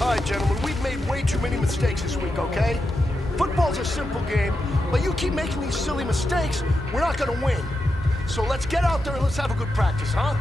All right, gentlemen, we've made way too many mistakes this week, okay? Football's a simple game, but you keep making these silly mistakes, we're not gonna win. So let's get out there and let's have a good practice, huh?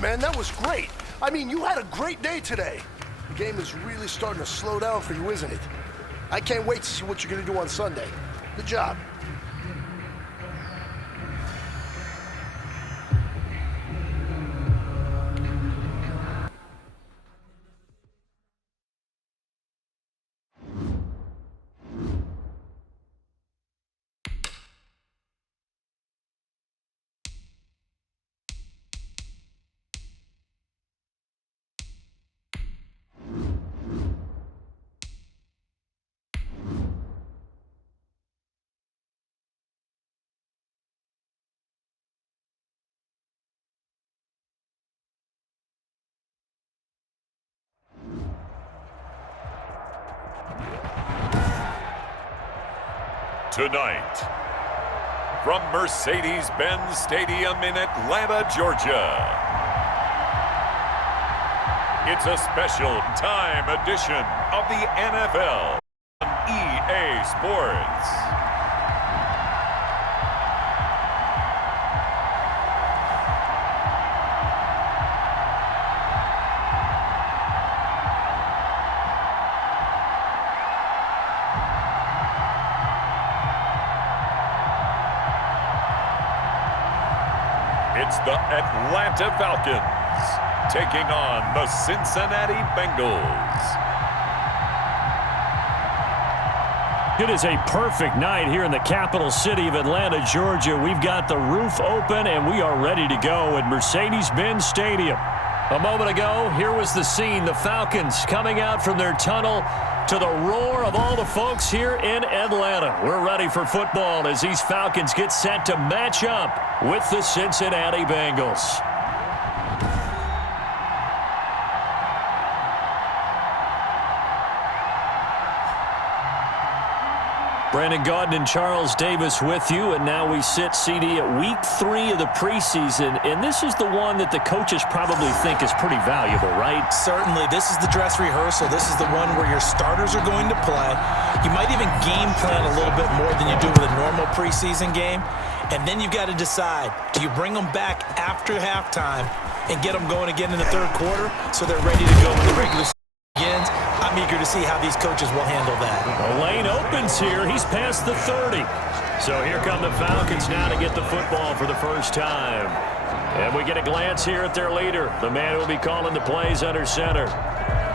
Man, that was great. I mean, you had a great day today. The game is really starting to slow down for you, isn't it? I can't wait to see what you're going to do on Sunday. Good job. Tonight, from Mercedes-Benz Stadium in Atlanta, Georgia, it's a special time edition of the NFL on EA Sports. It's the Atlanta Falcons taking on the Cincinnati Bengals. It is a perfect night here in the capital city of Atlanta, Georgia. We've got the roof open and we are ready to go at Mercedes-Benz Stadium. A moment ago, here was the scene. The Falcons coming out from their tunnel to the roar of all the folks here in Atlanta. We're ready for football as these Falcons get set to match up with the Cincinnati Bengals. Brandon Gaudin and Charles Davis with you, and now we sit, CD, at week 3 of the preseason, and this is the one that the coaches probably think is pretty valuable, right? Certainly. This is the dress rehearsal. This is the one where your starters are going to play. You might even game plan a little bit more than you do with a normal preseason game, and then you've got to decide, do you bring them back after halftime and get them going again in the third quarter so they're ready to go when the regular season begins? I'm eager to see how these coaches will handle that. The lane opens here. He's past the 30. So here come the Falcons now to get the football for the first time. And we get a glance here at their leader, the man who will be calling the plays under center.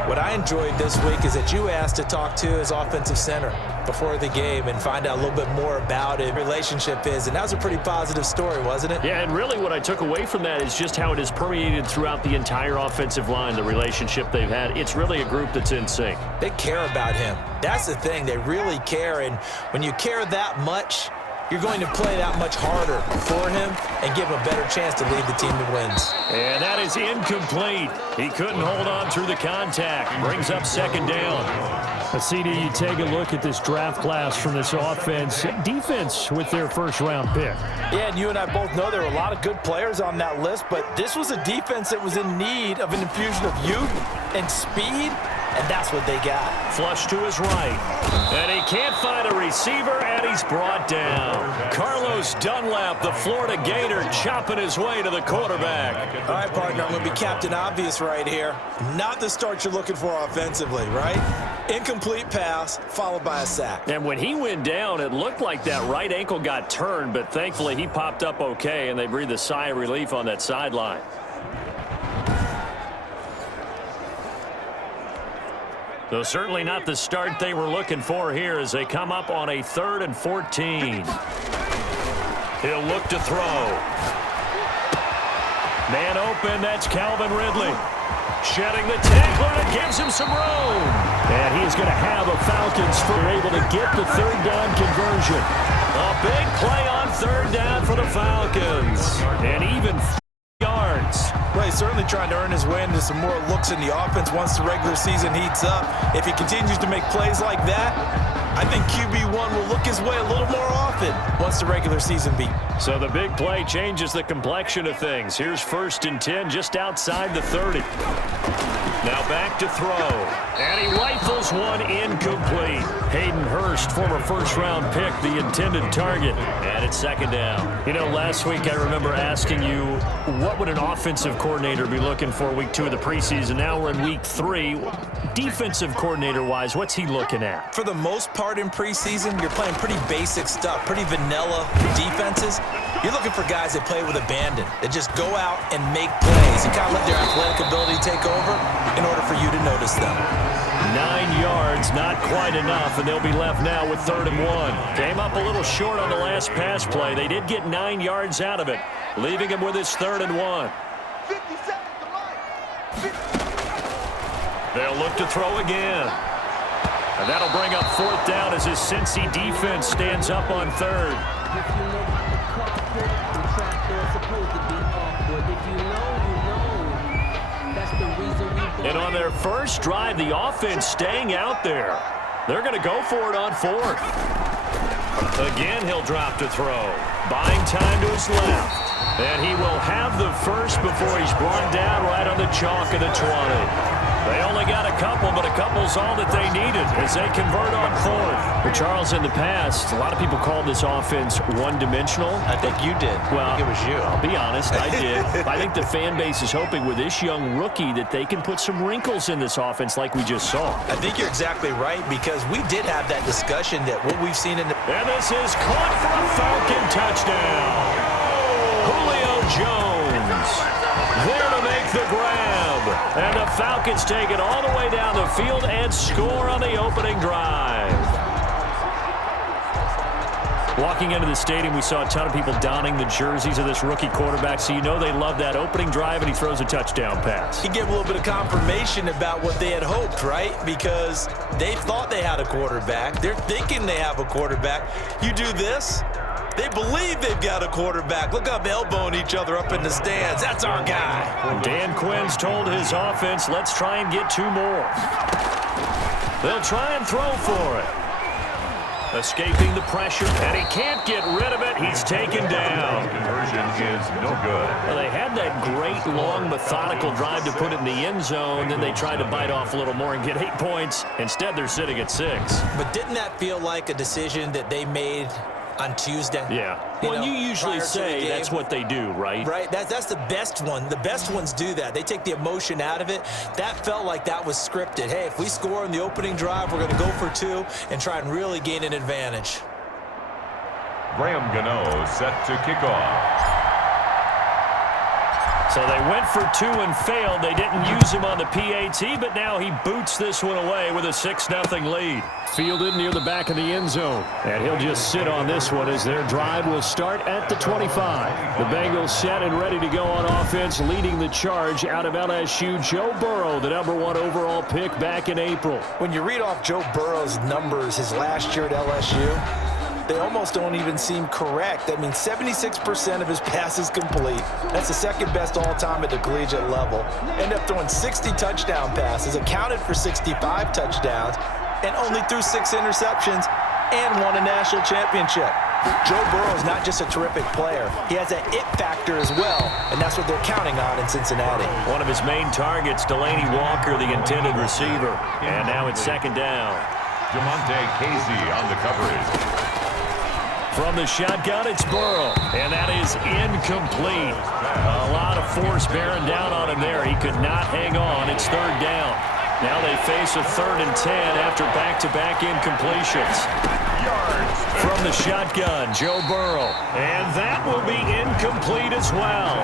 What I enjoyed this week is that you asked to talk to his offensive center before the game and find out a little bit more about it, relationship is, and that was a pretty positive story, wasn't it? Yeah, and really what I took away from that is just how it has permeated throughout the entire offensive line, the relationship they've had. It's really a group that's in sync. They care about him. That's the thing. They really care, and when you care that much, you're going to play that much harder for him and give him a better chance to lead the team to wins. And that is incomplete. He couldn't hold on through the contact. Brings up second down. CD, you take a look at this draft class from this offense. Defense with their first-round pick. Yeah, and you and I both know there were a lot of good players on that list, but this was a defense that was in need of an infusion of youth and speed and that's what they got. Flush to his right. And he can't find a receiver, and he's brought down. Carlos Dunlap, the Florida Gator, chopping his way to the quarterback. All right, partner, I'm going to be Captain Obvious right here. Not the start you're looking for offensively, right? Incomplete pass, followed by a sack. And when he went down, it looked like that right ankle got turned, but thankfully he popped up okay, and they breathed a sigh of relief on that sideline. So certainly not the start they were looking for here as they come up on a 3rd and 14. He'll look to throw. Man open, that's Calvin Ridley. Shedding the tackler, and it gives him some room. And he's going to have a Falcons for able to get the 3rd down conversion. A big play on 3rd down for the Falcons. And even yards. Well, he's certainly trying to earn his way into some more looks in the offense once the regular season heats up. If he continues to make plays like that, I think QB1 will look his way a little more often once the regular season begins. So the big play changes the complexion of things. Here's 1st and 10 just outside the 30. Now back to throw. And he rifles one incomplete. Hayden Hurst, former 1st-round pick, the intended target. And it's 2nd down. You know, last week I remember asking you, what would an offensive coordinator be looking for week 2 of the preseason? Now we're in week 3. Defensive coordinator-wise, what's he looking at? For the most part in preseason, you're playing pretty basic stuff, pretty vanilla defenses. You're looking for guys that play with abandon, that just go out and make plays and kind of let their athletic ability take over in order for you to notice them. 9 yards, not quite enough, and they'll be left now with 3rd and 1. Came up a little short on the last pass play. They did get 9 yards out of it, leaving him with his 3rd and 1. 50 seconds to life. They'll look to throw again. And that'll bring up 4th down as his Cincy defense stands up on 3rd. And on their first drive, the offense staying out there. They're going to go for it on 4th. Again, he'll drop to throw. Buying time to his left. And he will have the first before he's brought down right on the chalk of the 20. They only got a couple, but a couple's all that they needed as they convert on 4th. Well, Charles, in the past, a lot of people called this offense one-dimensional. I think you did. Well, I think it was you. I'll be honest, I did. I think the fan base is hoping with this young rookie that they can put some wrinkles in this offense like we just saw. I think you're exactly right because we did have that discussion that what we've seen in the... And this is caught for a Falcon touchdown. Julio Jones there to make the grab. And the Falcons take it all the way down the field and score on the opening drive. Walking into the stadium, we saw a ton of people donning the jerseys of this rookie quarterback, so you know they love that opening drive, and he throws a touchdown pass. He gave a little bit of confirmation about what they had hoped, right? Because they thought they had a quarterback. They're thinking they have a quarterback. You do this, they believe they've got a quarterback. Look up, elbowing each other up in the stands. That's our guy. Dan Quinn's told his offense, let's try and get 2 more. They'll try and throw for it. Escaping the pressure, and he can't get rid of it. He's taken down. Conversion is no good. Well, they had that great, long, methodical drive to put it in the end zone. Then they tried to bite off a little more and get 8 points. Instead, they're sitting at 6. But didn't that feel like a decision that they made on Tuesday? Yeah. Well, you usually say that's what they do, right? Right. That's the best one. The best ones do that. They take the emotion out of it. That felt like that was scripted. Hey, if we score in the opening drive, we're going to go for 2 and try and really gain an advantage. Graham Gano set to kick off. So they went for 2 and failed. They didn't use him on the PAT, but now he boots this one away with a 6-0 lead. Fielded near the back of the end zone. And he'll just sit on this one as their drive will start at the 25. The Bengals set and ready to go on offense, leading the charge out of LSU, Joe Burrow, the #1 overall pick back in April. When you read off Joe Burrow's numbers his last year at LSU, they almost don't even seem correct. I mean, 76% of his passes complete. That's the 2nd best all-time at the collegiate level. Ended up throwing 60 touchdown passes, accounted for 65 touchdowns, and only threw 6 interceptions and won a national championship. Joe Burrow is not just a terrific player. He has that it factor as well, and that's what they're counting on in Cincinnati. One of his main targets, Delaney Walker, the intended receiver. And now it's second down. Jamonte Casey on the coverage. From the shotgun, it's Burrow, and that is incomplete. A lot of force bearing down on him there. He could not hang on. It's third down. Now they face a 3rd and 10 after back-to-back incompletions. From the shotgun, Joe Burrow, and that will be incomplete as well.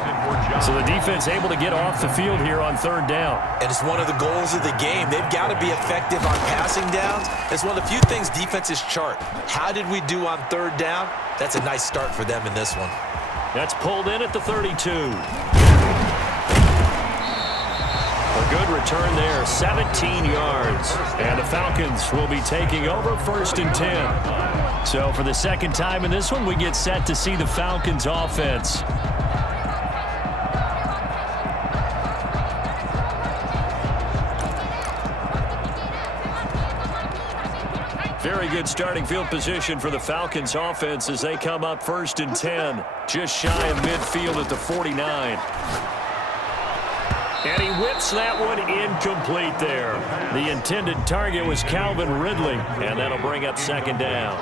So the defense able to get off the field here on 3rd down. And it's one of the goals of the game. They've got to be effective on passing downs. It's one of the few things defenses chart. How did we do on 3rd down? That's a nice start for them in this one. That's pulled in at the 32. A good return there, 17 yards. And the Falcons will be taking over 1st and 10. So for the second time in this one, we get set to see the Falcons offense. Very good starting field position for the Falcons offense as they come up 1st and 10. Just shy of midfield at the 49. And he whips that one incomplete there. The intended target was Calvin Ridley, and that'll bring up 2nd down.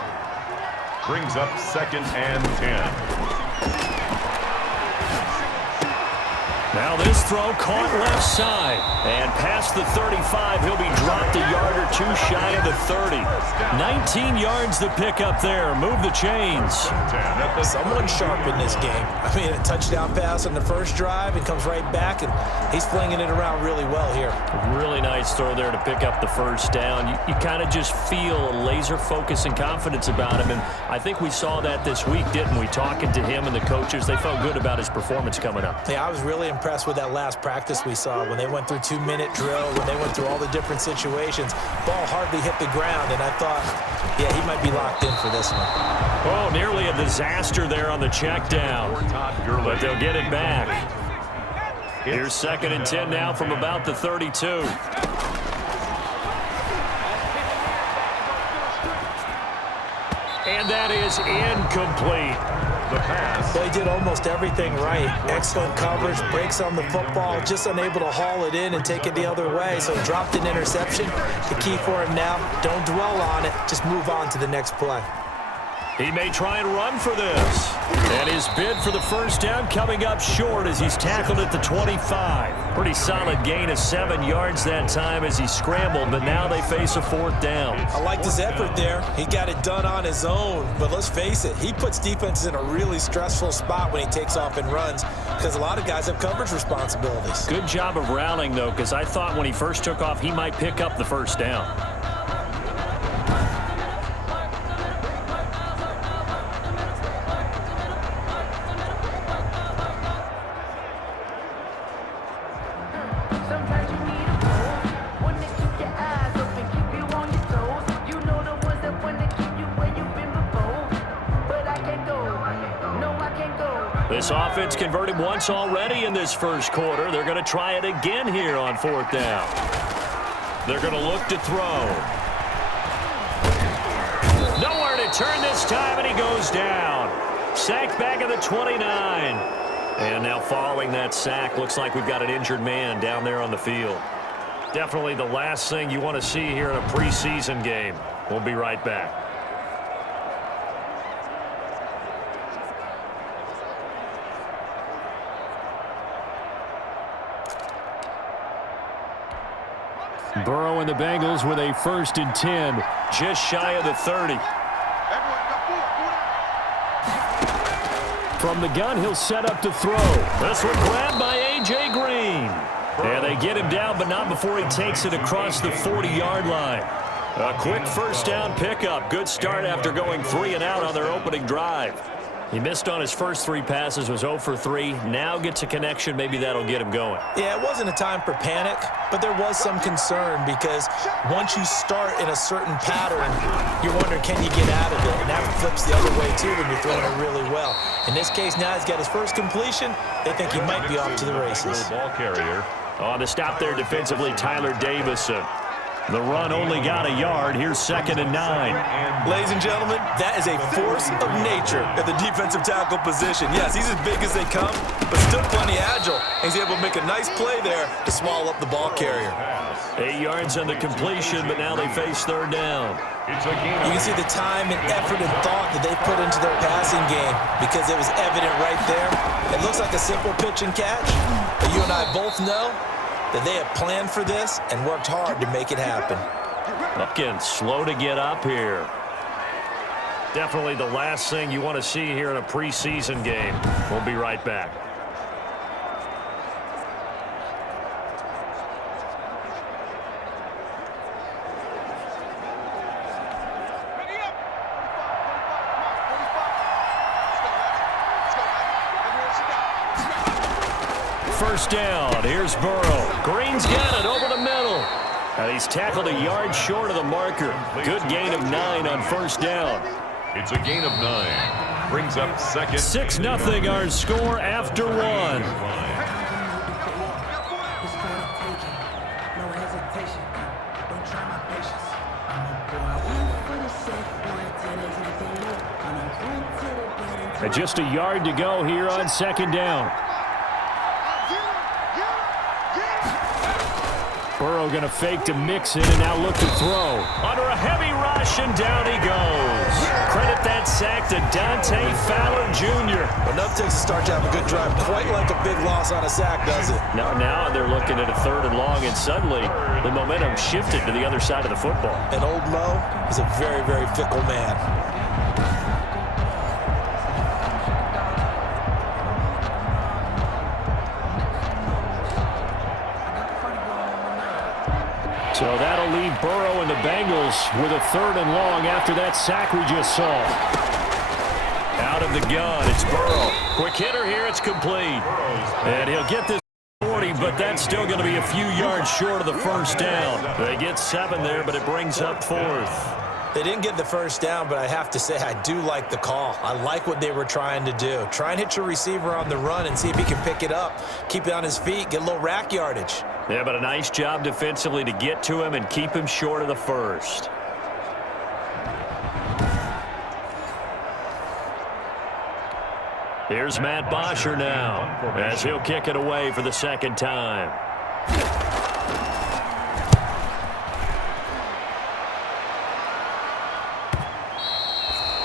Brings up 2nd and 10. Now this throw caught left side. And past the 35, he'll be dropped a yard or two shy of the 30. 19 yards the pickup there. Move the chains. Someone sharp in this game. I mean, a touchdown pass on the first drive and comes right back, and he's flinging it around really well here. Really nice throw there to pick up the 1st down. You kind of just feel a laser focus and confidence about him, and I think we saw that this week, didn't we? Talking to him and the coaches, they felt good about his performance coming up. Yeah, I was really impressed with that last practice we saw when they went through 2-minute drill, when they went through all the different situations. Ball hardly hit the ground, and I thought, yeah, he might be locked in for this one. Oh, nearly a disaster there on the check down, but they'll get it back. Here's 2nd and 10 now from about the 32. And that is incomplete. The pass. Well, he did almost everything right. Excellent coverage, breaks on the football, just unable to haul it in and take it the other way. So dropped an interception. The key for him now, don't dwell on it. Just move on to the next play. He may try and run for this. And his bid for the 1st down coming up short as he's tackled at the 25. Pretty solid gain of 7 yards that time as he scrambled, but now they face a 4th down. I liked his effort there. He got it done on his own, but let's face it, he puts defenses in a really stressful spot when he takes off and runs because a lot of guys have coverage responsibilities. Good job of rallying, though, because I thought when he first took off, he might pick up the 1st down. This offense converted once already in this 1st quarter. They're going to try it again here on 4th down. They're going to look to throw. Nowhere to turn this time, and he goes down. Sacked back at the 29. And now following that sack, looks like we've got an injured man down there on the field. Definitely the last thing you want to see here in a preseason game. We'll be right back. Burrow and the Bengals with a 1st and 10, just shy of the 30. From the gun, he'll set up to throw. This one grabbed by A.J. Green. And they get him down, but not before he takes it across the 40-yard line. A quick 1st down pickup. Good start after going 3 and out on their opening drive. He missed on his first 3 passes, was 0 for 3. Now gets a connection. Maybe that'll get him going. Yeah, it wasn't a time for panic, but there was some concern because once you start in a certain pattern, you're wondering, can you get out of it? And that flips the other way, too, when you're throwing it really well. In this case, now he's got his first completion. They think he might be off to the races. Ball carrier. On the stop there defensively, Tyler Davison. The run only got a yard. Here's 2nd and 9. Ladies and gentlemen, that is a force of nature at the defensive tackle position. Yes, he's as big as they come, but still plenty agile. He's able to make a nice play there to swallow up the ball carrier. 8 yards on the completion, but now they face 3rd down. You can see the time and effort and thought that they put into their passing game because it was evident right there. It looks like a simple pitch and catch, but you and I both know that they have planned for this and worked hard to make it happen. Again, slow to get up here. Definitely the last thing you want to see here in a preseason game. We'll be right back. First down. Here's Burrow. Green's got it over the middle. And he's tackled a yard short of the marker. Good gain of 9 on first down. It's a gain of 9. Brings up 2nd. 6-0 our score after 1. And just a yard to go here on 2nd down. Burrow going to fake to Mixon and now look to throw. Under a heavy rush, and down he goes. Credit that sack to Dante Fowler Jr. Well, nothing takes a start to have a good drive, quite like a big loss on a sack, does it? Now they're looking at a 3rd and long, and suddenly the momentum shifted to the other side of the football. And old Mo is a very, very fickle man. So that'll leave Burrow and the Bengals with a 3rd and long after that sack we just saw. Out of the gun, it's Burrow. Quick hitter here, it's complete. And he'll get this 40, but that's still going to be a few yards short of the first down. They get 7 there, but it brings up 4th. They didn't get the first down, but I have to say I do like the call. I like what they were trying to do. Try and hit your receiver on the run and see if he can pick it up, keep it on his feet, get a little rack yardage. Yeah, but a nice job defensively to get to him and keep him short of the first. Here's Matt Bosher now as he'll kick it away for the 2nd time.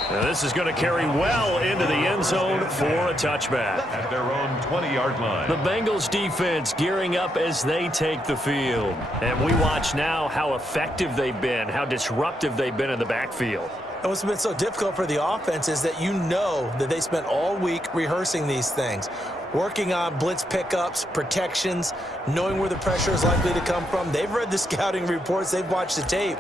Now this is going to carry well into the end zone for a touchback. At their own 20-yard line. The Bengals defense gearing up as they take the field. And we watch now how effective they've been, how disruptive they've been in the backfield. And what's been so difficult for the offense is that you know that they spent all week rehearsing these things, working on blitz pickups, protections, knowing where the pressure is likely to come from. They've read the scouting reports. They've watched the tape.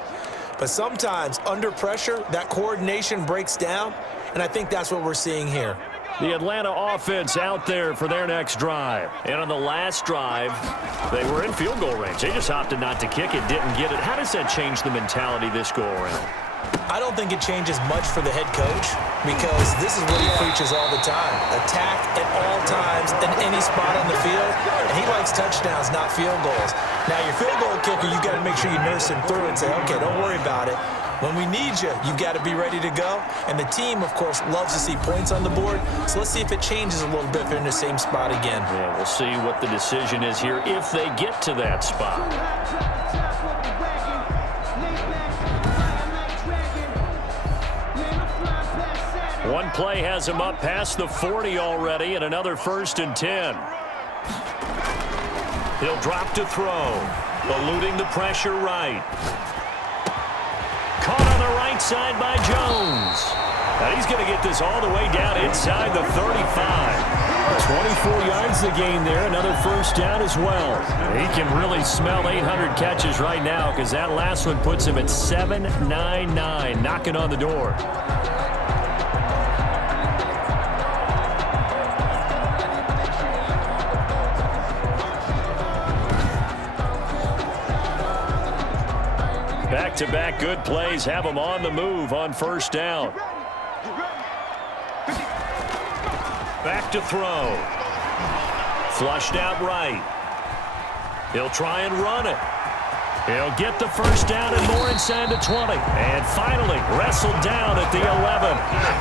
But sometimes, under pressure, that coordination breaks down, and I think that's what we're seeing here. The Atlanta offense out there for their next drive. And on the last drive, they were in field goal range. They just opted not to kick it, didn't get it. How does that change the mentality this go-around? I don't think it changes much for the head coach because this is what he preaches all the time. Attack at all times in any spot on the field, and he likes touchdowns, not field goals. Now, your field goal kicker, you got to make sure you nurse him through and say, okay, don't worry about it. When we need you, you got to be ready to go. And the team, of course, loves to see points on the board. So let's see if it changes a little bit if they're in the same spot again. Yeah, we'll see what the decision is here if they get to that spot. One play has him up past the 40 already, and another 1st and 10. He'll drop to throw, eluding the pressure right. Caught on the right side by Jones. And he's going to get this all the way down inside the 35. 24 yards the gain there, another 1st down as well. He can really smell 800 catches right now because that last one puts him at 799, knocking on the door. Back-to-back good plays have them on the move on 1st down. Back to throw. Flushed out right. He'll try and run it. He'll get the first down and more inside the 20. And finally wrestled down at the 11.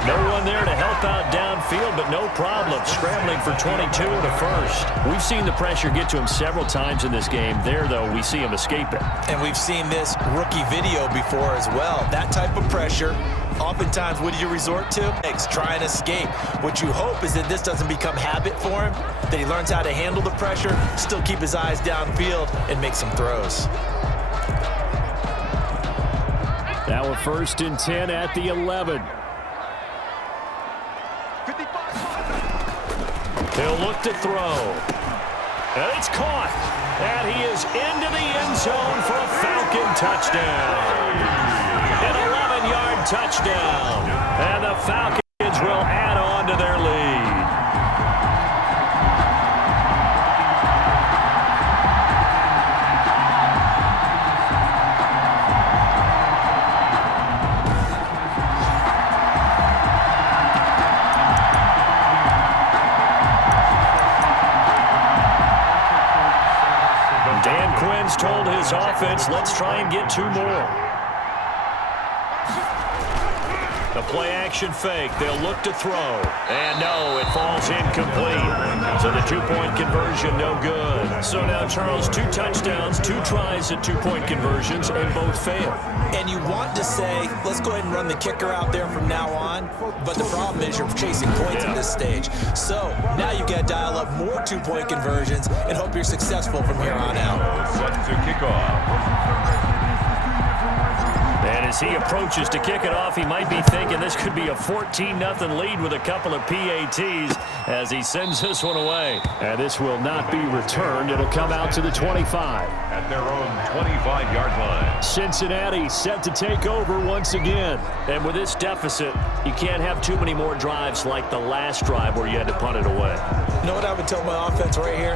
No one there to help out downfield, but no problem. Scrambling for 22 and a first. We've seen the pressure get to him several times in this game. There, though, we see him escape it. And we've seen this rookie video before as well. That type of pressure, oftentimes, what do you resort to? Try and escape. What you hope is that this doesn't become habit for him, that he learns how to handle the pressure, still keep his eyes downfield, and make some throws. Now a 1st and 10 at the 11. He'll look to throw. And it's caught. And he is into the end zone for a Falcon touchdown. An 11-yard touchdown. And the Falcons will add on to their lead. Told his offense, let's try and get 2 more. The play-action fake. They'll look to throw. And no, it falls incomplete. So the 2-point conversion, no good. So now, Charles, 2 touchdowns, 2 tries at 2-point conversions, and both fail. And you want to say, let's go ahead and run the kicker out there from now on. But the problem is you're chasing points at this stage. So now you've got to dial up more 2-point conversions and hope you're successful from here on out. Set to kick off. And as he approaches to kick it off, he might be thinking this could be a 14-0 lead with a couple of PATs as he sends this one away. And this will not be returned. It'll come out to the 25. At their own 25-yard line. Cincinnati set to take over once again. And with this deficit, you can't have too many more drives like the last drive where you had to punt it away. You know what I would tell my offense right here?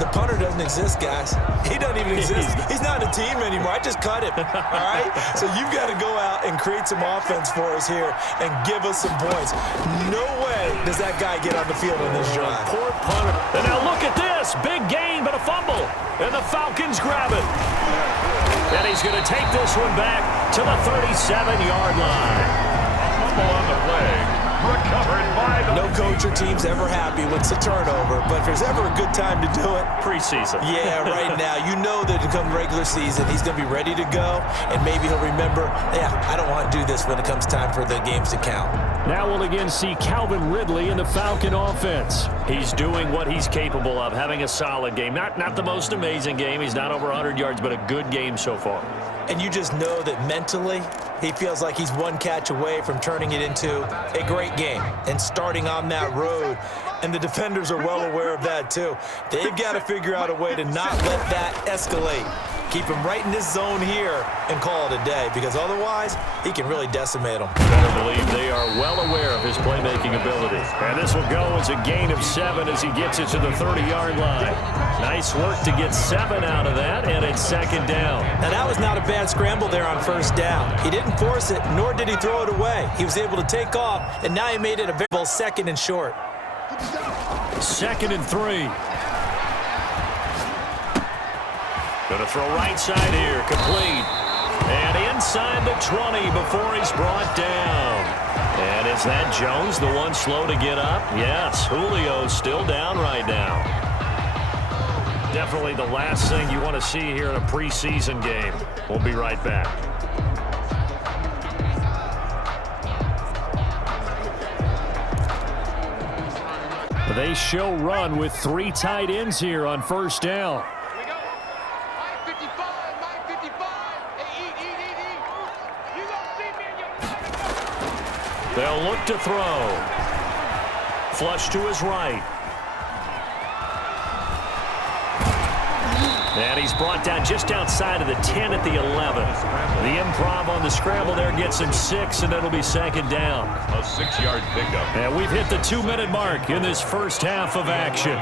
The punter doesn't exist, guys. He doesn't even exist. He's not a team anymore. I just cut him, all right? So you've got to go out and create some offense for us here and give us some points. No way does that guy get on the field on this drive. Poor punter. And now look at this. Big gain, but a fumble. And the Falcons grab it. And he's going to take this one back to the 37-yard line. Fumble on the play. Recovered by the... No coach or team's ever happy when it's a turnover, but if there's ever a good time to do it... Preseason. Yeah, right now. You know that come regular season, he's going to be ready to go, and maybe he'll remember, yeah, I don't want to do this when it comes time for the games to count. Now we'll again see Calvin Ridley in the Falcon offense. He's doing what he's capable of, having a solid game. Not the most amazing game. He's not over 100 yards, but a good game so far. And you just know that mentally, he feels like he's one catch away from turning it into a great game and starting on that road. And the defenders are well aware of that, too. They've got to figure out a way to not let that escalate. Keep him right in this zone here and call it a day, because otherwise, he can really decimate them. I believe they are well aware of his playmaking ability. And this will go as a gain of 7 as he gets it to the 30-yard line. Nice work to get 7 out of that, and it's 2nd down. Now, that was not a bad scramble there on 1st down. He didn't force it, nor did he throw it away. He was able to take off, and now he made it a very 2nd and short. 2nd and 3. Going to throw right side here, complete. And inside the 20 before he's brought down. And is that Jones, the one slow to get up? Yes, Julio's still down right now. Definitely the last thing you want to see here in a preseason game. We'll be right back. They show run with 3 tight ends here on 1st down. They'll look to throw. Flush to his right. And he's brought down just outside of the 10 at the 11. The improv on the scramble there gets him 6, and it'll be 2nd down. A 6-yard pickup. And we've hit the 2-minute mark in this first half of action.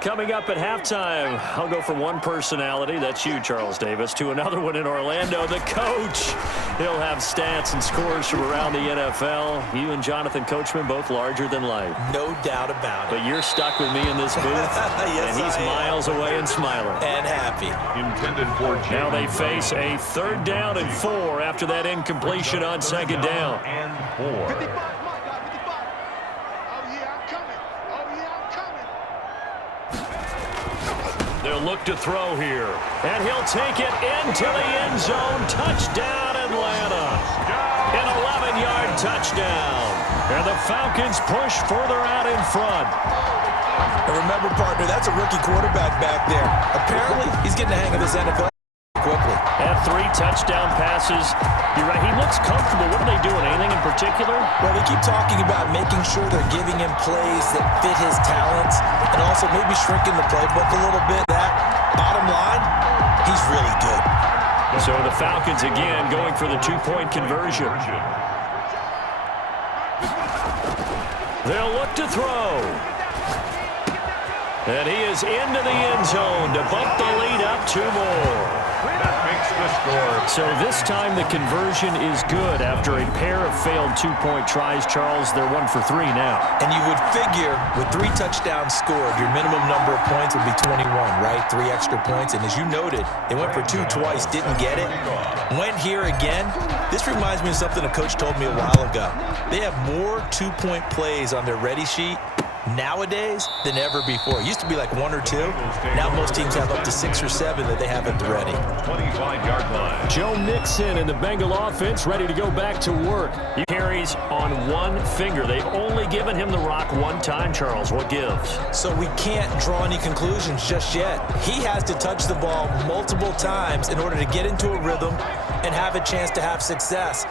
Coming up at halftime, I'll go from one personality, that's you, Charles Davis, to another one in Orlando, the coach. He'll have stats and scores from around the NFL. You and Jonathan Coachman both larger than life. No doubt about it. But you're stuck with me in this booth, yes, and he's miles away and smiling. And happy. Intended for Now they face a 3rd down and 4 after that incompletion on 2nd down. and 4. They'll look to throw here. And he'll take it into the end zone. Touchdown, Atlanta. An 11-yard touchdown. And the Falcons push further out in front. And remember, partner, that's a rookie quarterback back there. Apparently, he's getting the hang of this NFL quickly. Had 3 touchdown passes. You're right, he looks comfortable. What are they doing? Anything in particular? Well, they keep talking about making sure they're giving him plays that fit his talents and also maybe shrinking the playbook a little bit. That, bottom line, he's really good. So the Falcons again going for the 2-point conversion. They'll look to throw. And he is into the end zone to bump the lead up 2 more. That makes the score. So this time the conversion is good after a pair of failed 2-point tries, Charles. They're 1 for 3 now. And you would figure with 3 touchdowns scored, your minimum number of points would be 21, right? 3 extra points. And as you noted, they went for 2 twice, didn't get it. Went here again. This reminds me of something a coach told me a while ago. They have more 2-point plays on their ready sheet nowadays than ever before. It used to be like 1 or 2. Now most teams have up to 6 or 7 that they have at the ready. 25-yard line. Joe Mixon and the Bengal offense ready to go back to work. He carries on 1 finger. They've only given him the rock 1 time, Charles. What gives? So we can't draw any conclusions just yet. He has to touch the ball multiple times in order to get into a rhythm and have a chance to have success.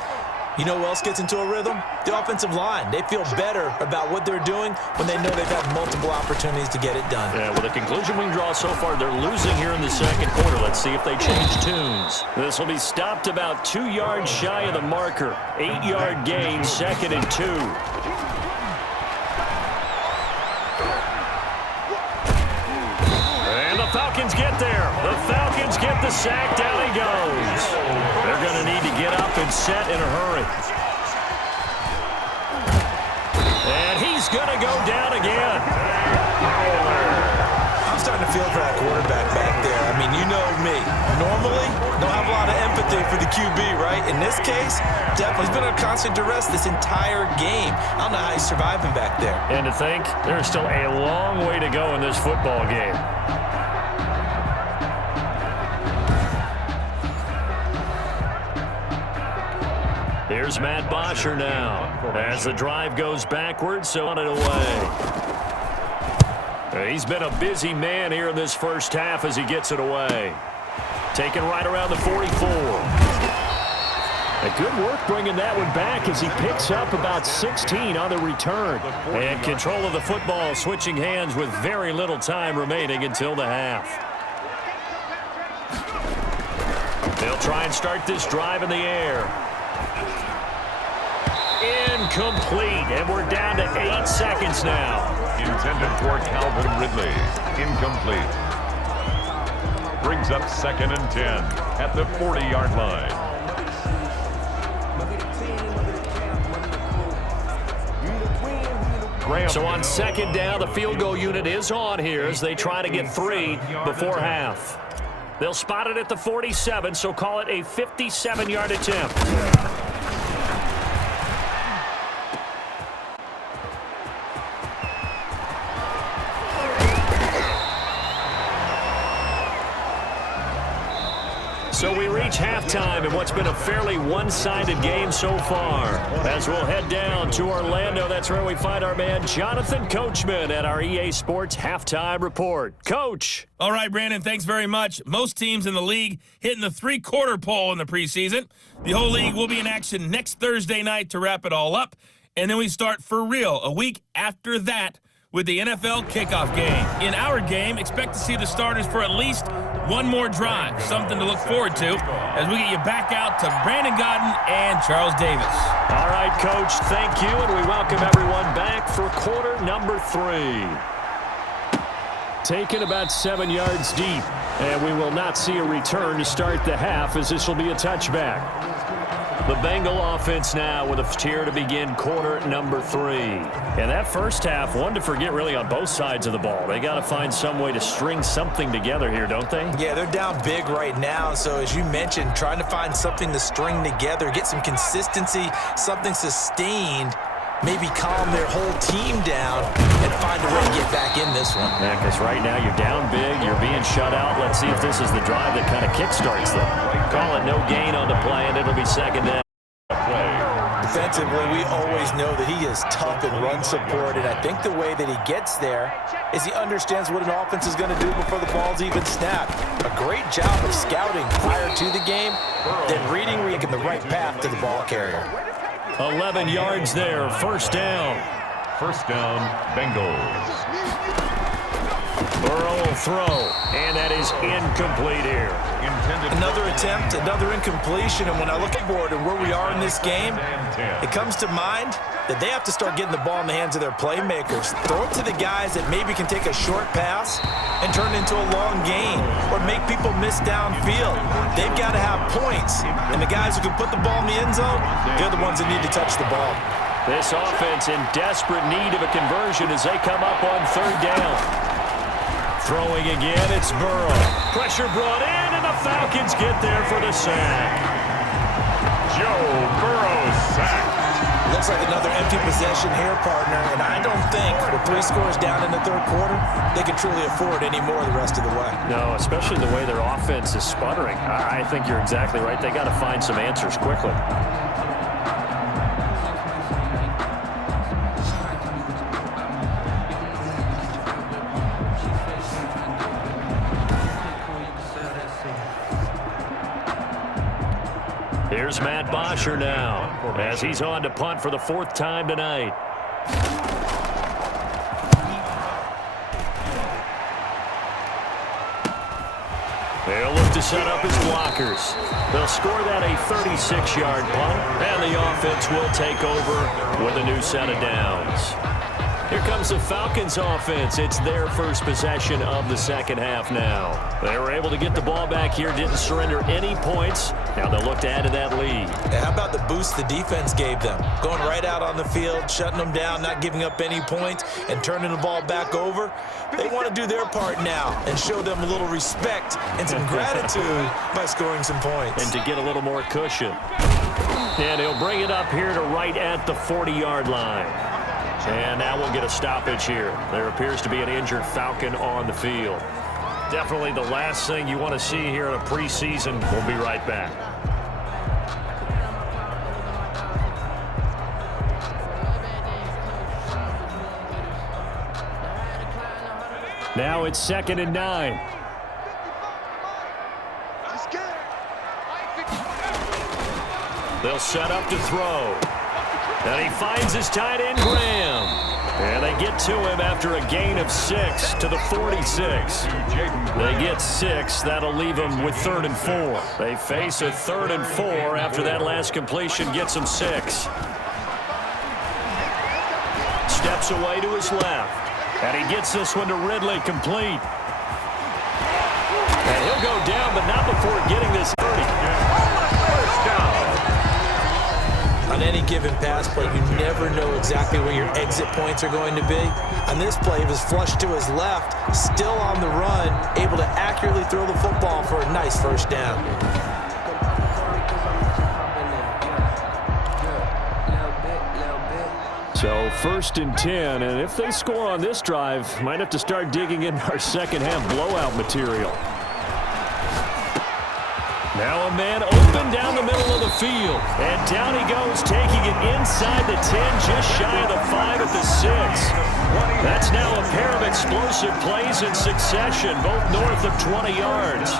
You know who else gets into a rhythm? The offensive line. They feel better about what they're doing when they know they've had multiple opportunities to get it done. Yeah, well, the conclusion we can draw so far, they're losing here in the 2nd quarter. Let's see if they change tunes. This will be stopped about 2 yards shy of the marker. 8-yard gain, 2nd and 2. And the Falcons get there. The Falcons get the sack. Down he goes. They're going to need to get up and set in a hurry. And he's going to go down again. I'm starting to feel for that quarterback back there. I mean, you know me. Normally, don't have a lot of empathy for the QB, right? In this case, definitely he's been under constant duress this entire game. I don't know how he's surviving back there. And to think, there's still a long way to go in this football game. Here's Matt Bosher now as the drive goes backwards, so on it away. He's been a busy man here in this first half as he gets it away. Taken right around the 44. A good work bringing that one back as he picks up about 16 on the return. And control of the football switching hands with very little time remaining until the half. They'll try and start this drive in the air. Incomplete, and we're down to 8 seconds now. Intended for Calvin Ridley. Incomplete. Brings up 2nd and 10 at the 40-yard line. So on 2nd down, the field goal unit is on here as they try to get 3 before half. They'll spot it at the 47, so call it a 57-yard attempt. So we reach halftime in what's been a fairly one-sided game so far. As we'll head down to Orlando, that's where we find our man Jonathan Coachman at our EA Sports Halftime Report. Coach. All right, Brandon, thanks very much. Most teams in the league hitting the 3-quarter pole in the preseason. The whole league will be in action next Thursday night to wrap it all up. And then we start for real a week after that with the NFL kickoff game. In our game, expect to see the starters for at least one more drive, something to look forward to as we get you back out to Brandon Godden and Charles Davis. All right, Coach, thank you, and we welcome everyone back for quarter number 3. taken about 7 yards deep. And we will not see a return to start the half, as this will be a touchback. The Bengal offense now with a cheer to begin quarter number 3. And that first half, one to forget really on both sides of the ball. They got to find some way to string something together here, don't they? Yeah, they're down big right now. So as you mentioned, trying to find something to string together, get some consistency, something sustained, maybe calm their whole team down and find a way to get back in this one. Yeah, because right now you're down big, you're being shut out. Let's see if this is the drive that kind of kickstarts them. Call it no gain on the play, and it'll be second down. Defensively, we always know that he is tough in run support, and I think the way that he gets there is he understands what an offense is going to do before the ball's even snapped. A great job of scouting prior to the game, then reading the right path to the ball carrier. 11 yards there, first down. First down, Bengals. Burrow will throw, and that is incomplete here. Another attempt, another incompletion, and when I look at board and where we are in this game, it comes to mind that they have to start getting the ball in the hands of their playmakers. Throw it to the guys that maybe can take a short pass and turn it into a long gain or make people miss downfield. They've got to have points, and the guys who can put the ball in the end zone, they're the ones that need to touch the ball. This offense in desperate need of a conversion as they come up on third down. Throwing again, it's Burrow. Pressure brought in, and the Falcons get there for the sack. Joe Burrow sacked. Looks like another empty possession here, partner, and I don't think with 3 scores down in the third quarter, they can truly afford any more the rest of the way. No, especially the way their offense is sputtering. I think you're exactly right. They got to find some answers quickly. Here's Matt Bosher now, as he's on to punt for the 4th time tonight. They'll look to set up his blockers. They'll score that a 36-yard punt, and the offense will take over with a new set of downs. Here comes the Falcons offense. It's their first possession of the second half now. They were able to get the ball back here, didn't surrender any points. Now they'll look to add to that lead. Yeah, how about the boost the defense gave them? Going right out on the field, shutting them down, not giving up any points, and turning the ball back over. They want to do their part now and show them a little respect and some gratitude by scoring some points. And to get a little more cushion. And he'll bring it up here to right at the 40-yard line. And now we'll get a stoppage here. There appears to be an injured Falcon on the field. Definitely the last thing you want to see here in a preseason. We'll be right back. Now it's 2nd and 9. They'll set up to throw. And he finds his tight end, Graham. And they get to him after a gain of 6 to the 46. They get 6. That'll leave them with 3rd and 4. They face a 3rd and 4 after that last completion gets them 6. Steps away to his left. And he gets this one to Ridley, complete. And he'll go down, but not before getting this 30. First down. On any given pass play, you never know exactly where your exit points are going to be. On this play, he was flushed to his left, still on the run, able to accurately throw the football for a nice first down. So 1st and 10, and if they score on this drive, might have to start digging in our second half blowout material. Now a man open down the middle of the field. And down he goes, taking it inside the 10, just shy of the 5 at the 6. That's now a pair of explosive plays in succession, both north of 20 yards.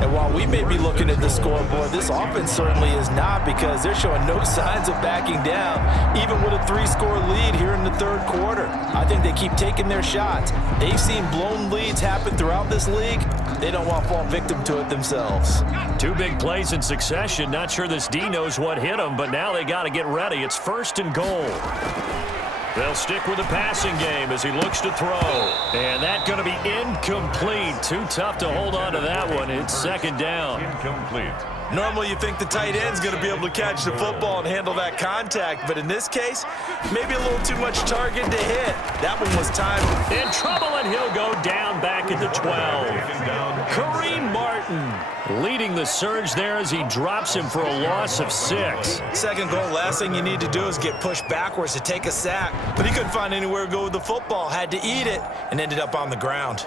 And while we may be looking at the scoreboard, this offense certainly is not, because they're showing no signs of backing down, even with a 3-score lead here in the third quarter. I think they keep taking their shots. They've seen blown leads happen throughout this league. They don't want to fall victim to it themselves. 2 big plays in succession. Not sure this D knows what hit him, but now they got to get ready. It's 1st and goal. They'll stick with the passing game as he looks to throw. And that's going to be incomplete. Too tough to hold on to that one. It's second down. Incomplete. Normally you think the tight end's going to be able to catch the football and handle that contact, but in this case, maybe a little too much target to hit. That one was timed. In trouble, and he'll go down back at the 12. Kareem Martin leading the surge there as he drops him for a loss of 6. Second goal, last thing you need to do is get pushed backwards to take a sack, but he couldn't find anywhere to go with the football, had to eat it, and ended up on the ground.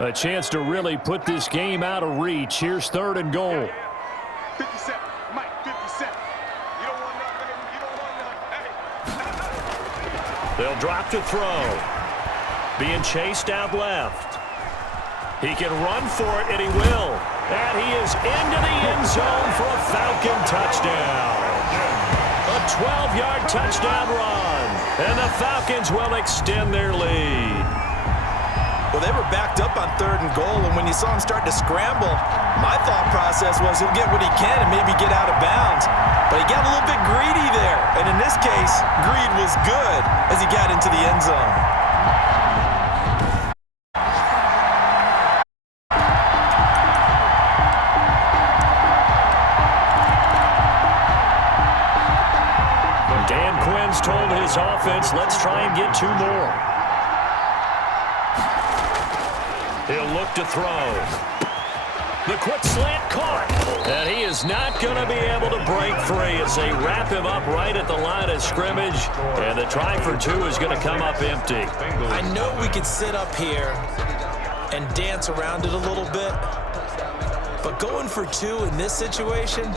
A chance to really put this game out of reach. Here's 3rd and goal. 57, Mike, 57. You don't want nothing, you don't want nothing. Hey. They'll drop to throw. Being chased out left. He can run for it, and he will. And he is into the end zone for a Falcon touchdown. A 12-yard touchdown run. And the Falcons will extend their lead. Well, they were backed up on 3rd and goal, and when you saw him start to scramble, my thought process was he'll get what he can and maybe get out of bounds. But he got a little bit greedy there, and in this case, greed was good as he got into the end zone. Dan Quinn's told his offense, let's try and get 2 more. He'll look to throw. The quick slant caught. And he is not going to be able to break free as they wrap him up right at the line of scrimmage. And the try for 2 is going to come up empty. I know we could sit up here and dance around it a little bit, but going for 2 in this situation,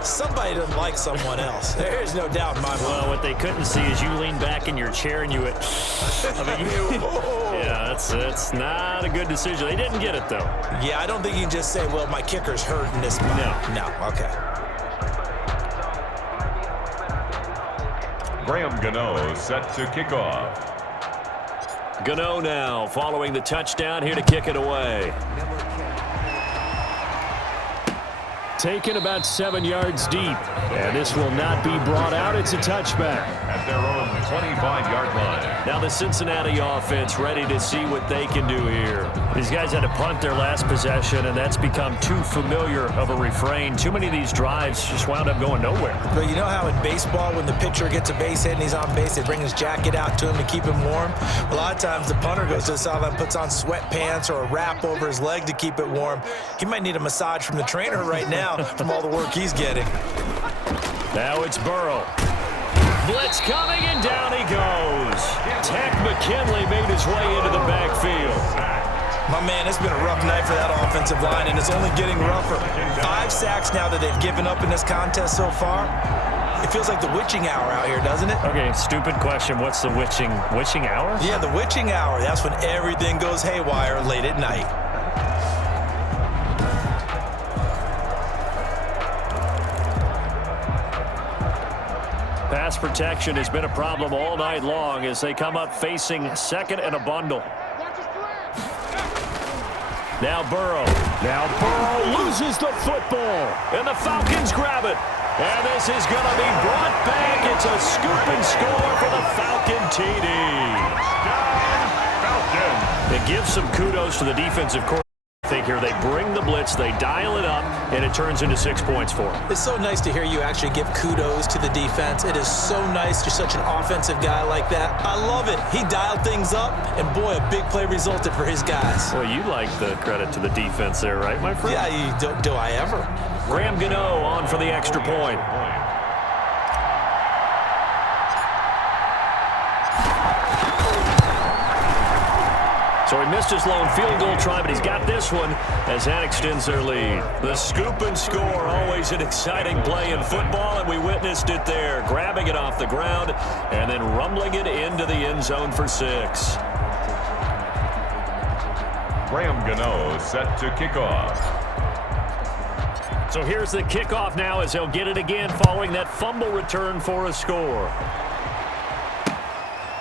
somebody doesn't like someone else. There's no doubt in my mind. Well, what they couldn't see is you lean back in your chair and you went, yeah, that's not a good decision. They didn't get it, though. Yeah, I don't think you can just say, well, my kicker's hurt in this spot. No, okay. Graham Gano set to kick off. Gano now following the touchdown here to kick it away. Taken about 7 yards deep. And this will not be brought out. It's a touchback. At their own 25-yard line. Now the Cincinnati offense ready to see what they can do here. These guys had to punt their last possession, and that's become too familiar of a refrain. Too many of these drives just wound up going nowhere. But you know how in baseball, when the pitcher gets a base hit and he's on base, they bring his jacket out to him to keep him warm? A lot of times the punter goes to the sideline, puts on sweatpants or a wrap over his leg to keep it warm. He might need a massage from the trainer right now from all the work he's getting. Now it's Burrow. Blitz coming, and down he goes. Tech McKinley made his way into the backfield. My man, it's been a rough night for that offensive line, and it's only getting rougher. 5 sacks now that they've given up in this contest so far. It feels like the witching hour out here, doesn't it? Okay, stupid question. What's the witching hour? Yeah, the witching hour. That's when everything goes haywire late at night. Pass protection has been a problem all night long as they come up facing 2nd and a bundle. Now Burrow. Now Burrow loses the football. And the Falcons grab it. And this is going to be brought back. It's a scoop and score for the Falcon TD. Falcon. It gives some kudos to the defensive coordinator. I think here they bring the blitz, they dial it up, and it turns into 6 points for them. It's so nice to hear you actually give kudos to the defense. It is so nice. You're such an offensive guy like that. I love it. He dialed things up, and boy, a big play resulted for his guys. Well, you like the credit to the defense there, right, my friend? Yeah, do I ever? Graham Gano on for the extra point. So he missed his lone field goal try, but he's got this one as that extends their lead. The scoop and score, always an exciting play in football, and we witnessed it there, grabbing it off the ground and then rumbling it into the end zone for 6. Graham Gano set to kick off. So here's the kickoff now as they'll get it again following that fumble return for a score.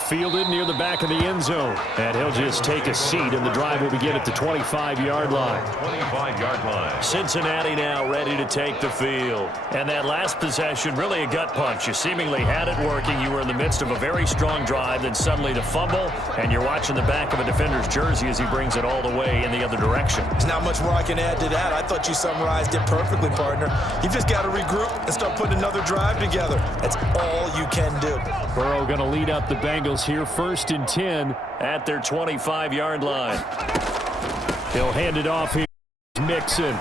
fielded near the back of the end zone. And he'll just take a seat, and the drive will begin at the 25-yard line. 25-yard line. Cincinnati now ready to take the field. And that last possession, really a gut punch. You seemingly had it working. You were in the midst of a very strong drive, then suddenly the fumble, and you're watching the back of a defender's jersey as he brings it all the way in the other direction. There's not much more I can add to that. I thought you summarized it perfectly, partner. You've just got to regroup and start putting another drive together. That's all you can do. Burrow going to lead up the Bengals here, 1st and 10 at their 25-yard line. He'll hand it off here. Mixon.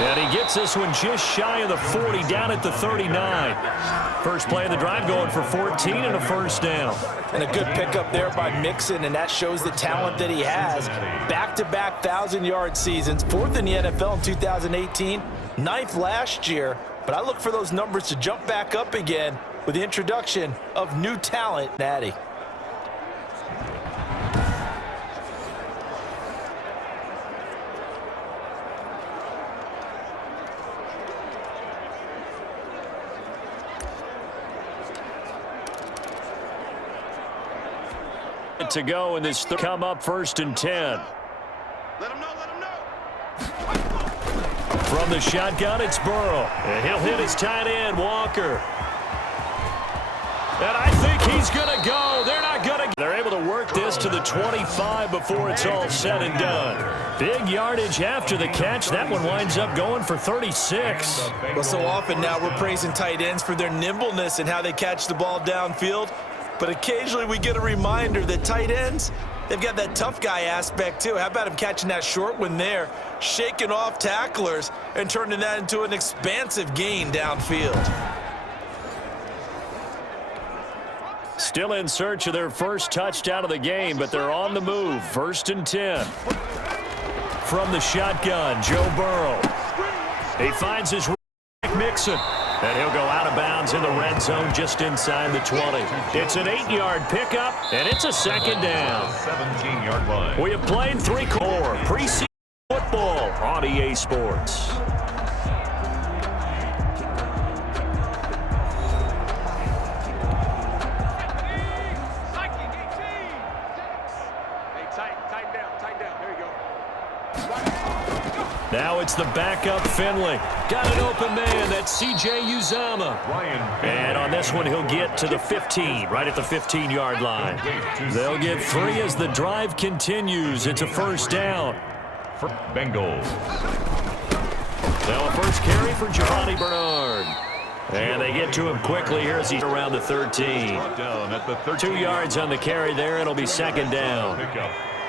And he gets this one just shy of the 40, down at the 39. First play of the drive going for 14 and a first down. And a good pickup there by Mixon, and that shows the talent that he has. Back-to-back 1,000-yard seasons, 4th in the NFL in 2018, 9th last year. But I look for those numbers to jump back up again with the introduction of new talent, Natty. To go in this come up 1st and 10. Let him know, let him know. From the shotgun, it's Burrow. And he'll hit his tight end, Walker. And I think he's going to go. They're not going to. They're able to work this to the 25 before it's all said and done. Big yardage after the catch. That one winds up going for 36. Well, so often now we're praising tight ends for their nimbleness and how they catch the ball downfield. But occasionally we get a reminder that tight ends, they've got that tough guy aspect too. How about him catching that short one there, shaking off tacklers, and turning that into an expansive gain downfield. Still in search of their first touchdown of the game, but they're on the move. 1st and 10. From the shotgun, Joe Burrow. He finds his Mixon. And he'll go out of bounds in the red zone just inside the 20. It's an 8-yard pickup, and it's a second down. 17-yard line. We have played 3-quarter preseason football on EA Sports. Now it's the backup Finley. Got an open man. That's C.J. Uzama. And on this one, he'll get to the 15, right at the 15-yard line. They'll get 3 as the drive continues. It's a first down. For Bengals. Now a first carry for Giovanni Bernard. And they get to him quickly here as he's around the 13. 2 yards on the carry there. It'll be second down.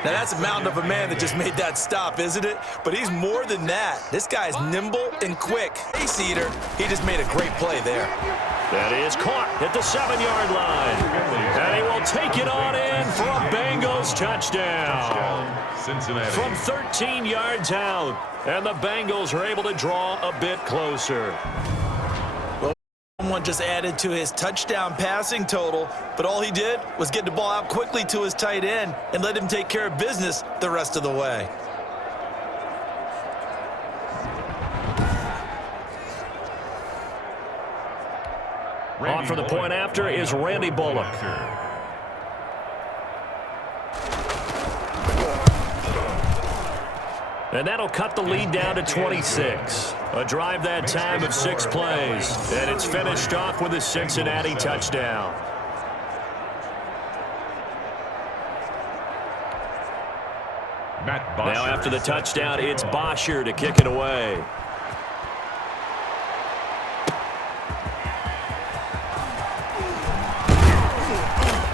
Now, that's a mountain of a man that just made that stop, isn't it? But he's more than that. This guy's nimble and quick. Base eater, he just made a great play there. That is caught at the 7-yard line. And he will take it on in for a Bengals touchdown. Cincinnati. From 13 yards out. And the Bengals are able to draw a bit closer. Someone just added to his touchdown passing total, but all he did was get the ball out quickly to his tight end and let him take care of business the rest of the way. On for the point after is Randy Bullock. And that'll cut the lead down to 26. A drive that time of 6 plays. And it's finished off with a Cincinnati touchdown. Now after the touchdown, it's Bosher to kick it away.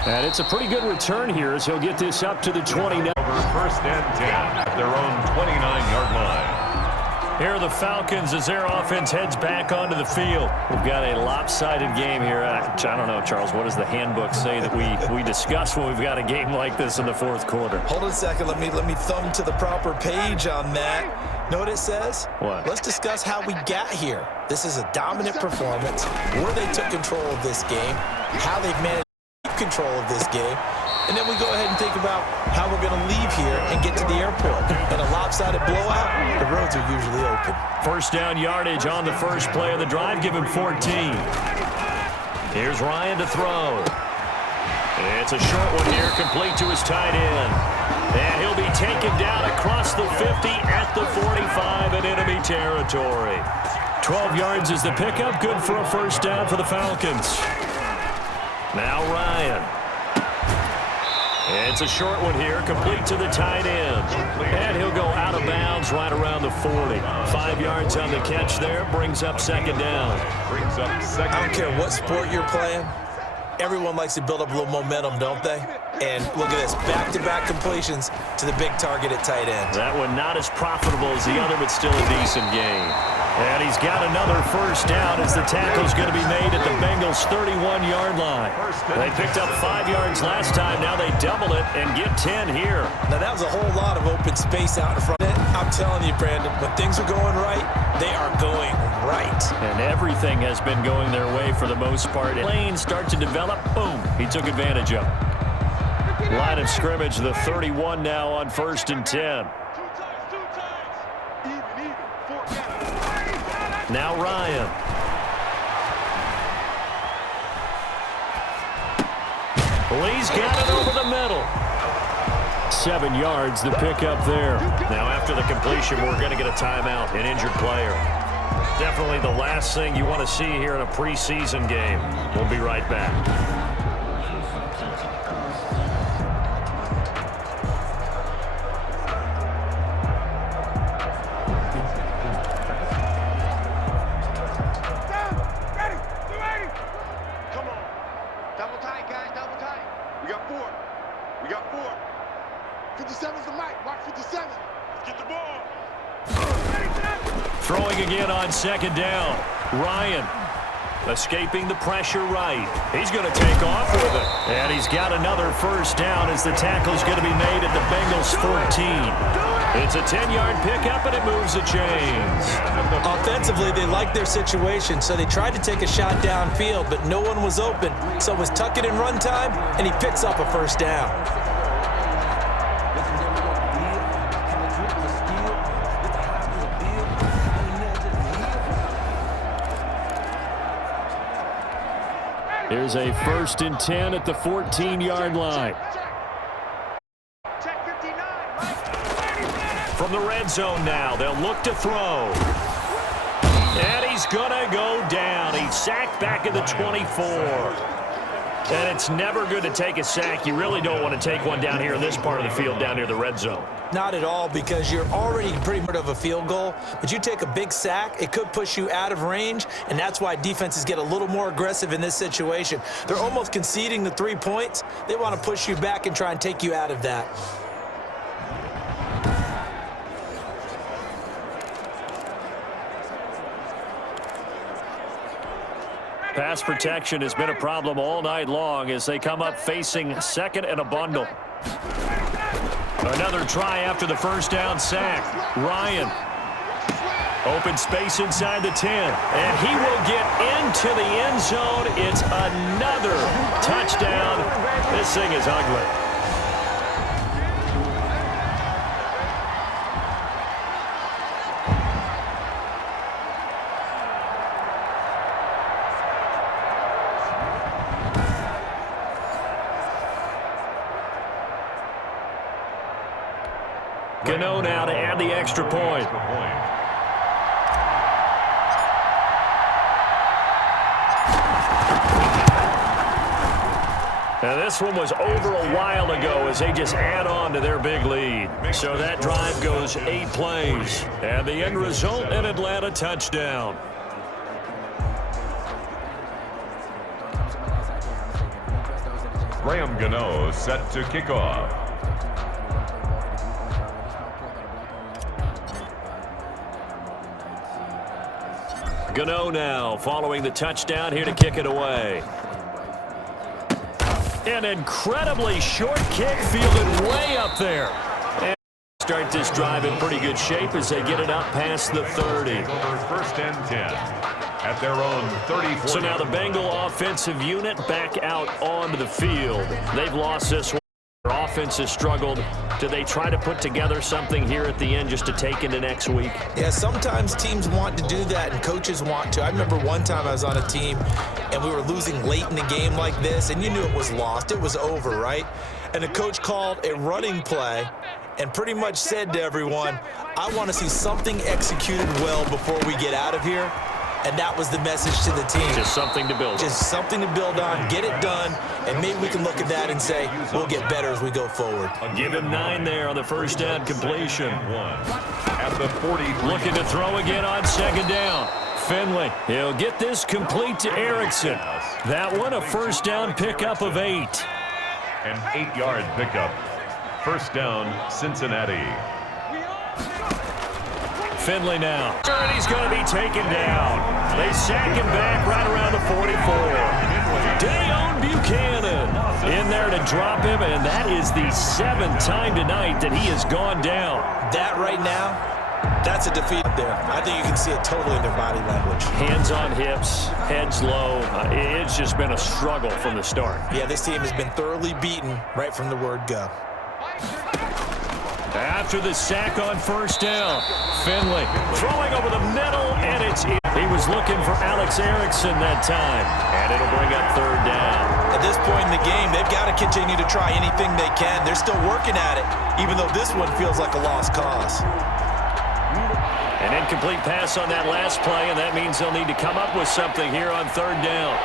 And it's a pretty good return here as he'll get this up to the 29. First and 10 at their own 29-yard line. Here are the Falcons as their offense heads back onto the field. We've got a lopsided game here. I don't know, Charles, what does the handbook say that we discuss when we've got a game like this in the 4th quarter? Hold on a second. Let me thumb to the proper page on that. Know what it says? What? Let's discuss how we got here. This is a dominant performance, where they took control of this game, how they've managed to keep control of this game, and then we go ahead and think about how we're going to leave here and get to the airport. In a lopsided blowout, the roads are usually open. First down yardage on the first play of the drive. Give him 14. Here's Ryan to throw. It's a short one here, complete to his tight end. And he'll be taken down across the 50 at the 45 in enemy territory. 12 yards is the pickup, good for a first down for the Falcons. Now Ryan. It's a short one here, complete to the tight end. And he'll go out of bounds right around the 40. 5 yards on the catch there, brings up second down. I don't care what sport you're playing. Everyone likes to build up a little momentum, don't they? And look at this, back-to-back completions to the big target at tight end. That one not as profitable as the other, but still a decent game. And he's got another first down as the tackle's going to be made at the Bengals' 31-yard line. They picked up 5 yards last time. Now they double it and get 10 here. Now, that was a whole lot of open space out in front of it. I'm telling you, Brandon, when things are going right, they are going right. And everything has been going their way for the most part. Lanes start to develop. Boom. He took advantage of it. Line of scrimmage, the 31 now on 1st and 10. Now Ryan. Lee's got it over the middle. 7 yards, the pickup there. Now after the completion, we're going to get a timeout, an injured player. Definitely the last thing you want to see here in a preseason game. We'll be right back. Throwing again on second down. Ryan escaping the pressure right. He's going to take off with it. And he's got another first down as the tackle's going to be made at the Bengals' 14. It's a 10-yard pickup, and it moves the chains. Offensively, they liked their situation, so they tried to take a shot downfield, but no one was open. So it was tuck it in run time, and he picks up a first down. Here's a 1st and 10 at the 14-yard line. From the red zone now, they'll look to throw. And he's going to go down. He's sacked back at the 24. And it's never good to take a sack. You really don't want to take one down here in this part of the field, down near the red zone. Not at all, because you're already pretty much of a field goal. But you take a big sack, it could push you out of range, and that's why defenses get a little more aggressive in this situation. They're almost conceding the 3 points. They want to push you back and try and take you out of that. Pass protection has been a problem all night long as they come up facing second and a bundle. Another try after the first down sack. Ryan. Open space inside the 10. And he will get into the end zone. It's another touchdown. This thing is ugly. Gano now to add the extra point. And this one was over a while ago as they just add on to their big lead. So that drive goes 8 plays. And the end result, an Atlanta touchdown. Graham Gano set to kick off. Gano now following the touchdown here to kick it away. An incredibly short kick fielded way up there. And start this drive in pretty good shape as they get it up past the 30. 1st and 10 at their own 34. So now the Bengal offensive unit back out onto the field. They've lost this one. Their offense offense has struggled. Do they try to put together something here at the end just to take into next week? Yeah, sometimes teams want to do that and coaches want to. I remember one time I was on a team and we were losing late in the game like this, and you knew it was lost. It was over, right? And the coach called a running play and pretty much said to everyone, I want to see something executed well before we get out of here. And that was the message to the team. Just something to build on. Just something to build on, get it done, and maybe we can look at that and say, we'll get better as we go forward. Give him 9 there on the first down completion. At the 40. Looking to throw again on second down. Finley, he'll get this complete to Erickson. That one a first down pickup of 8. An 8-yard pickup. First down, Cincinnati. Finley now. And he's going to be taken down. They sack him back right around the 44. Dayon Buchanan in there to drop him, and that is the 7th time tonight that he has gone down. That right now, that's a defeat there. I think you can see it totally in their body language. Hands on hips, heads low. It's just been a struggle from the start. Yeah, this team has been thoroughly beaten right from the word go. After the sack on first down, Finley throwing over the middle, and it's in. He was looking for Alex Erickson that time, and it'll bring up third down. At this point in the game, they've got to continue to try anything they can. They're still working at it, even though this one feels like a lost cause. An incomplete pass on that last play, and that means they'll need to come up with something here on third down.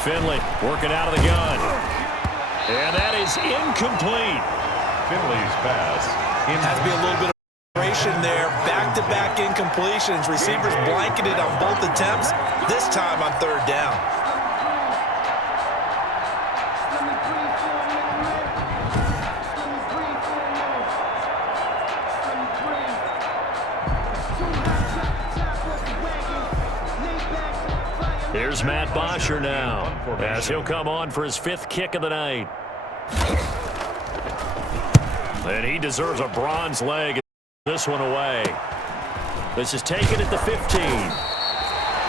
Finley working out of the gun. And that is incomplete. Finley's pass. Has to be a little bit of preparation there. Back-to-back incompletions. Receivers blanketed on both attempts, this time on third down. Here's Matt Bosher now, as he'll come on for his 5th kick of the night. And he deserves a bronze leg. This one away. This is taken at the 15.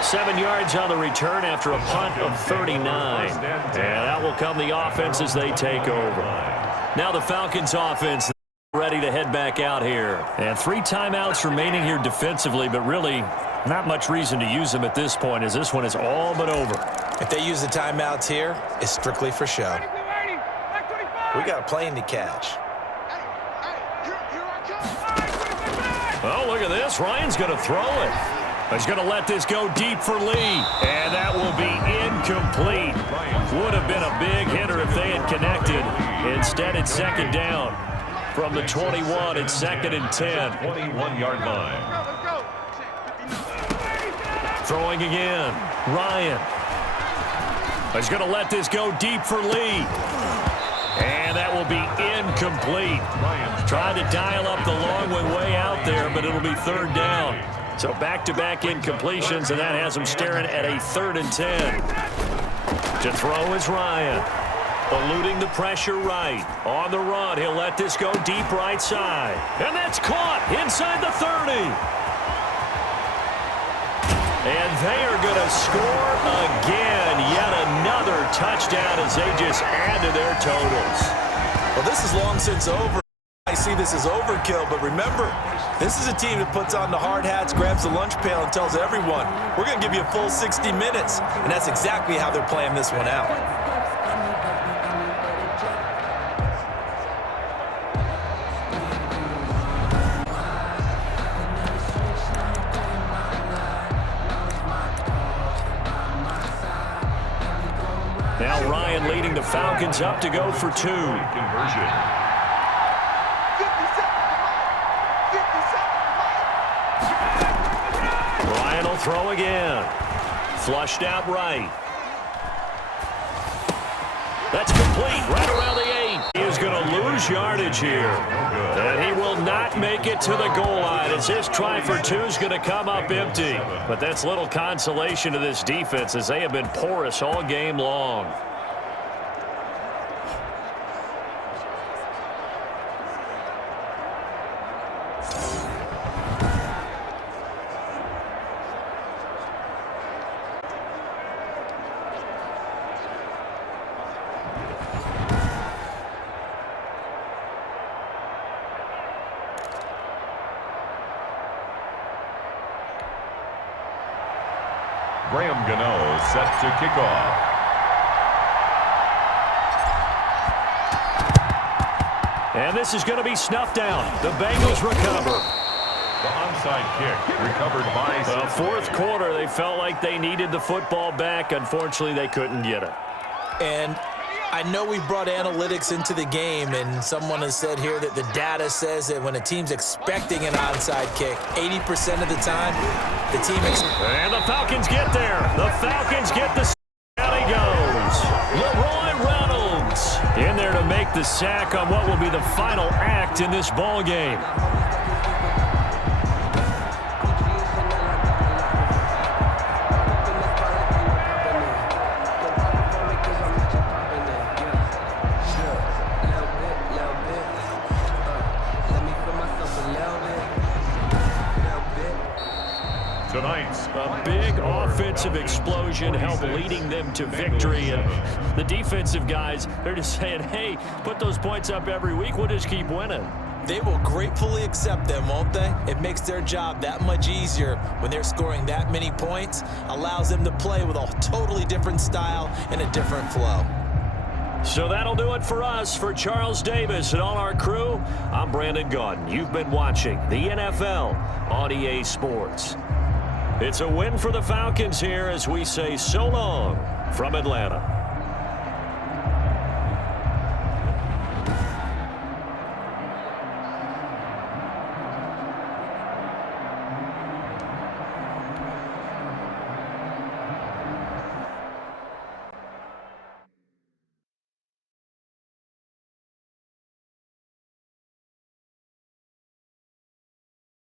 7 yards on the return after a punt of 39. And that will come the offense as they take over. Now the Falcons offense ready to head back out here. And 3 timeouts remaining here defensively, but really not much reason to use them at this point, as this one is all but over. If they use the timeouts here, it's strictly for show. We got a plane to catch. Oh, look at this. Ryan's going to throw it. He's going to let this go deep for Lee. And that will be incomplete. Would have been a big hitter if they had connected. Instead, it's second down. From the 21, it's 2nd and 10. 21-yard line. Throwing again. Ryan. He's going to let this go deep for Lee. And that will be incomplete. Trying to dial up the long one way out there, but it'll be third down. So back-to-back incompletions, and that has him staring at a 3rd and 10. To throw is Ryan. Eluding the pressure right. On the run, he'll let this go deep right side. And that's caught inside the 30. And they are going to score again. Yet another touchdown as they just add to their totals. Well, this is long since over. I see this as overkill, but remember, this is a team that puts on the hard hats, grabs the lunch pail, and tells everyone, we're going to give you a full 60 minutes. And that's exactly how they're playing this one out. Now Ryan leading the Falcons up to go for 2. Conversion. Ryan will throw again. Flushed out right. That's complete right around the 8. He is going to lose yardage here. And he will not make it to the goal line as his try for 2 is going to come up empty. But that's little consolation to this defense as they have been porous all game long. Graham Gano set to kick off. And this is going to be snuffed down. The Bengals recover. The onside kick recovered by... The fourth quarter, they felt like they needed the football back. Unfortunately, they couldn't get it. And I know we've brought analytics into the game, and someone has said here that the data says that when a team's expecting an onside kick, 80% of the time, the team... And the Falcons get there. The Falcons get the... Out he goes. Leroy Reynolds in there to make the sack on what will be the final act in this ball game. Tonight's a big offensive explosion helped leading them to victory. And the defensive guys, they're just saying, hey, put those points up every week. We'll just keep winning. They will gratefully accept them, won't they? It makes their job that much easier when they're scoring that many points. Allows them to play with a totally different style and a different flow. So that'll do it for us. For Charles Davis and all our crew, I'm Brandon Gaudin. You've been watching the NFL on EA Sports. It's a win for the Falcons here as we say so long from Atlanta.